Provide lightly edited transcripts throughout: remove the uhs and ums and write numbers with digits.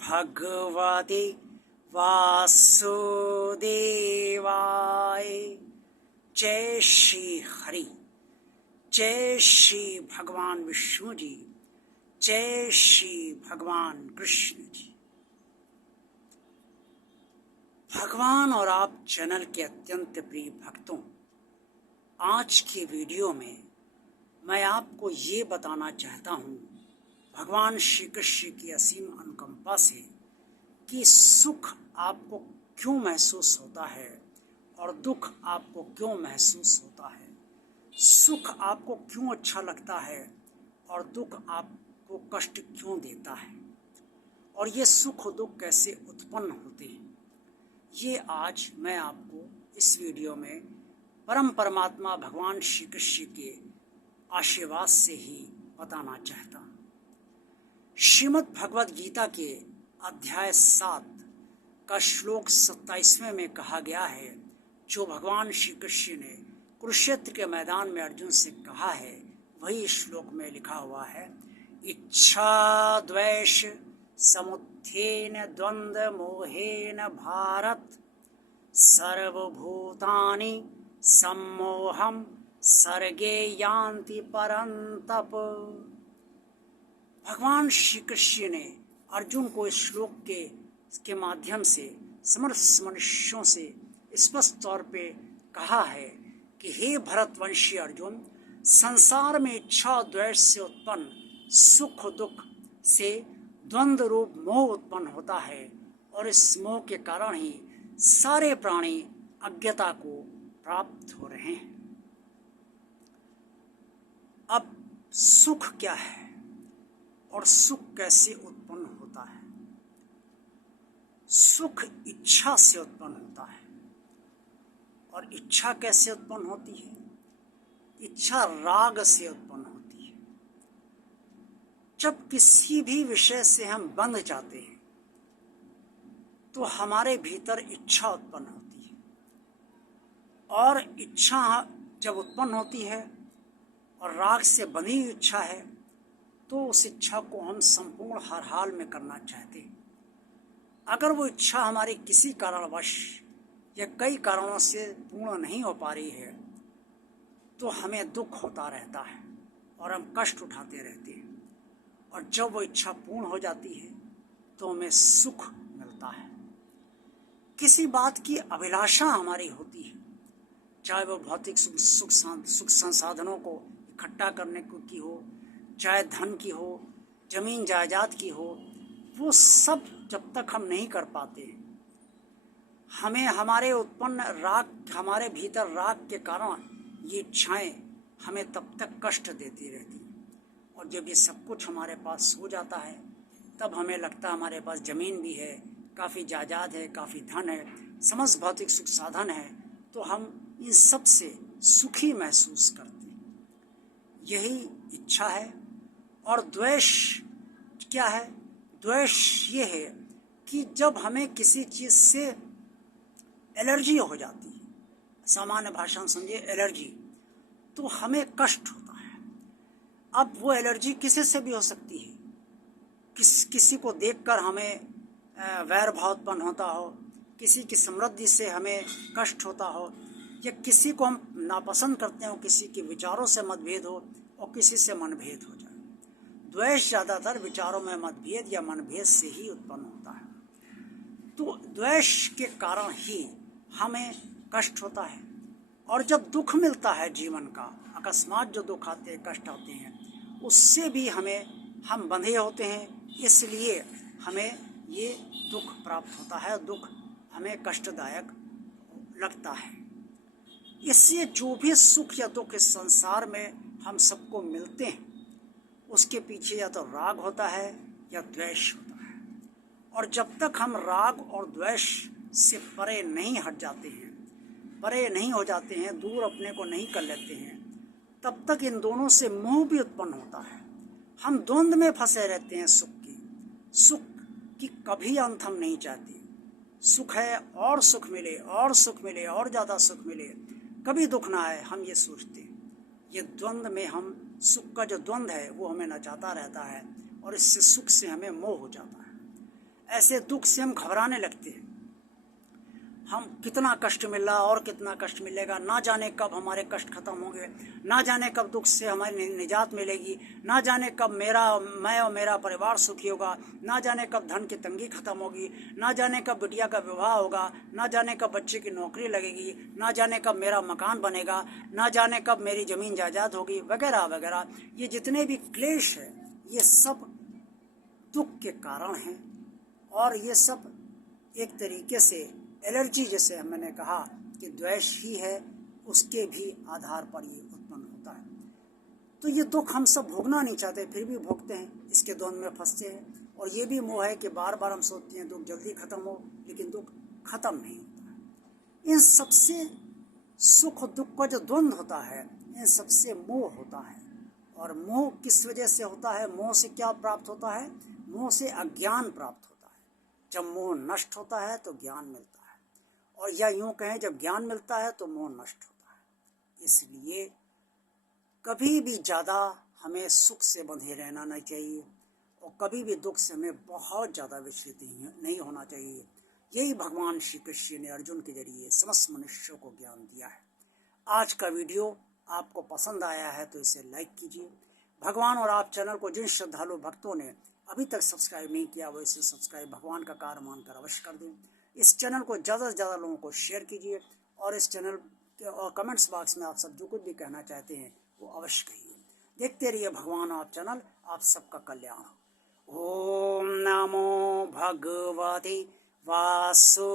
भगवते वासुदेवाय। जय श्री हरि, जय श्री भगवान विष्णु जी, जय श्री भगवान कृष्ण जी। भगवान और आप चैनल के अत्यंत प्रिय भक्तों, आज के वीडियो में मैं आपको ये बताना चाहता हूँ भगवान श्री कृष्ण की असीम अनुकंपा से कि सुख आपको क्यों महसूस होता है और दुख आपको क्यों महसूस होता है, सुख आपको क्यों अच्छा लगता है और दुख आपको कष्ट क्यों देता है, और ये सुख और दुख कैसे उत्पन्न होते हैं, ये आज मैं आपको इस वीडियो में परम परमात्मा भगवान श्री कृष्ण के आशीर्वाद से ही बताना चाहता हूँ। श्रीमद् भगवद गीता के अध्याय 7 का श्लोक 27वें में कहा गया है, जो भगवान श्री कृष्ण ने कुरुक्षेत्र के मैदान में अर्जुन से कहा है, वही श्लोक में लिखा हुआ है। इच्छा द्वेष समुत्थेन द्वंद्व मोहेन भारत, सर्वभूतानि सम्मोहम सर्गे यान्ति परन्तप। भगवान श्री कृष्ण ने अर्जुन को इस श्लोक के माध्यम से समस्त मनुष्यों से स्पष्ट तौर पे कहा है कि हे भरतवंशी अर्जुन, संसार में इच्छा और द्वेष से उत्पन्न सुख दुख से द्वंद्व रूप मोह उत्पन्न होता है, और इस मोह के कारण ही सारे प्राणी अज्ञता को प्राप्त हो रहे हैं। अब सुख क्या है और सुख कैसे उत्पन्न होता है? सुख इच्छा से उत्पन्न होता है। और इच्छा कैसे उत्पन्न होती है? इच्छा राग से उत्पन्न होती है। जब किसी भी विषय से हम बंध जाते हैं तो हमारे भीतर इच्छा उत्पन्न होती है, और इच्छा जब उत्पन्न होती है और राग से बनी हुई इच्छा है तो उस इच्छा को हम संपूर्ण हर हाल में करना चाहते हैं। अगर वो इच्छा हमारी किसी कारणवश या कई कारणों से पूर्ण नहीं हो पा रही है तो हमें दुख होता रहता है और हम कष्ट उठाते रहते हैं, और जब वो इच्छा पूर्ण हो जाती है तो हमें सुख मिलता है। किसी बात की अभिलाषा हमारी होती है, चाहे वो भौतिक सुख संसाधनों को इकट्ठा करने की हो, चाहे धन की हो, जमीन जायदाद की हो, वो सब जब तक हम नहीं कर पाते, हमें हमारे उत्पन्न राग, हमारे भीतर राग के कारण ये इच्छाएं हमें तब तक कष्ट देती रहती। और जब ये सब कुछ हमारे पास हो जाता है तब हमें लगता है हमारे पास ज़मीन भी है, काफ़ी जायदाद है, काफ़ी धन है, समस्त भौतिक सुख साधन है, तो हम इन सब से सुखी महसूस करते हैं। यही इच्छा है। और द्वेष क्या है? द्वेष ये है कि जब हमें किसी चीज़ से एलर्जी हो जाती है, सामान्य भाषा में समझिए एलर्जी, तो हमें कष्ट होता है। अब वो एलर्जी किसी से भी हो सकती है, किसी को देखकर हमें वैर भाव उत्पन्न होता हो, किसी की समृद्धि से हमें कष्ट होता हो, या किसी को हम नापसंद करते हो, किसी के विचारों से मतभेद हो और किसी से मनभेद हो जाए। द्वेष ज़्यादातर विचारों में मतभेद या मनभेद से ही उत्पन्न होता है। तो द्वेष के कारण ही हमें कष्ट होता है। और जब दुख मिलता है जीवन का, अकस्मात जो दुख आते हैं, कष्ट आते हैं, उससे भी हम बंधे होते हैं, इसलिए हमें ये दुख प्राप्त होता है, दुख हमें कष्टदायक लगता है। इससे जो भी सुख या दुख इस संसार में हम सबको मिलते हैं, उसके पीछे या तो राग होता है या द्वेष होता है। और जब तक हम राग और द्वेष से परे नहीं हट जाते हैं, परे नहीं हो जाते हैं, दूर अपने को नहीं कर लेते हैं, तब तक इन दोनों से मोह भी उत्पन्न होता है। हम द्वंद्व में फंसे रहते हैं सुख की कभी अंत हम नहीं चाहते। सुख है और सुख मिले और सुख मिले और ज़्यादा सुख मिले, कभी दुख ना आए, हम ये सोचते हैं। ये द्वंद्व में हम सुख का जो द्वंद्व है वो हमें नचाता रहता है, और इससे सुख से हमें मोह हो जाता है। ऐसे दुख से हम घबराने लगते हैं। हम कितना कष्ट मिल रहा और कितना कष्ट मिलेगा, ना जाने कब हमारे कष्ट खत्म होंगे, ना जाने कब दुख से हमारी निजात मिलेगी, ना जाने कब मैं और मेरा परिवार सुखी होगा, ना जाने कब धन की तंगी खत्म होगी, ना जाने कब बिटिया का विवाह होगा, ना जाने कब बच्चे की नौकरी लगेगी, ना जाने कब मेरा मकान बनेगा, ना जाने कब मेरी ज़मीन जायदाद होगी, वगैरह वगैरह। ये जितने भी क्लेश हैं ये सब दुख के कारण हैं। और ये सब एक तरीके से एलर्जी, जैसे मैंने कहा कि द्वेष ही है, उसके भी आधार पर ये उत्पन्न होता है। तो ये दुख हम सब भोगना नहीं चाहते, फिर भी भोगते हैं, इसके द्वंद में फंसते हैं। और ये भी मोह है कि बार बार हम सोचते हैं दुख जल्दी खत्म हो, लेकिन दुख खत्म नहीं होता है। इन सबसे सुख दुख का जो द्वंद होता है, इन सबसे मोह होता है। और मोह किस वजह से होता है? मोह से क्या प्राप्त होता है? मोह से अज्ञान प्राप्त होता है। जब मोह नष्ट होता है तो ज्ञान मिलता है, और या यूं कहें जब ज्ञान मिलता है तो मोह नष्ट होता है। इसलिए कभी भी ज़्यादा हमें सुख से बंधे रहना नहीं चाहिए, और कभी भी दुख से हमें बहुत ज़्यादा विचलित नहीं होना चाहिए। यही भगवान श्री कृष्ण ने अर्जुन के जरिए समस्त मनुष्यों को ज्ञान दिया है। आज का वीडियो आपको पसंद आया है तो इसे लाइक कीजिए। भगवान और आप चैनल को जिन श्रद्धालु भक्तों ने अभी तक सब्सक्राइब नहीं किया वो इसे सब्सक्राइब भगवान का कार्य मानकर अवश्य कर दें। इस चैनल को ज़्यादा से ज़्यादा लोगों को शेयर कीजिए, और इस चैनल के और कमेंट्स बॉक्स में आप सब जो कुछ भी कहना चाहते हैं वो अवश्य कहिए। देखते रहिए भगवान आप चैनल, आप सबका कल्याण हो। ओम नमो भगवते वासुदेवाय।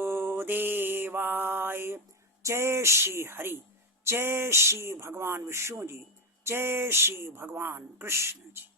जय श्री हरि, जय श्री भगवान विष्णु जी, जय श्री भगवान कृष्ण जी।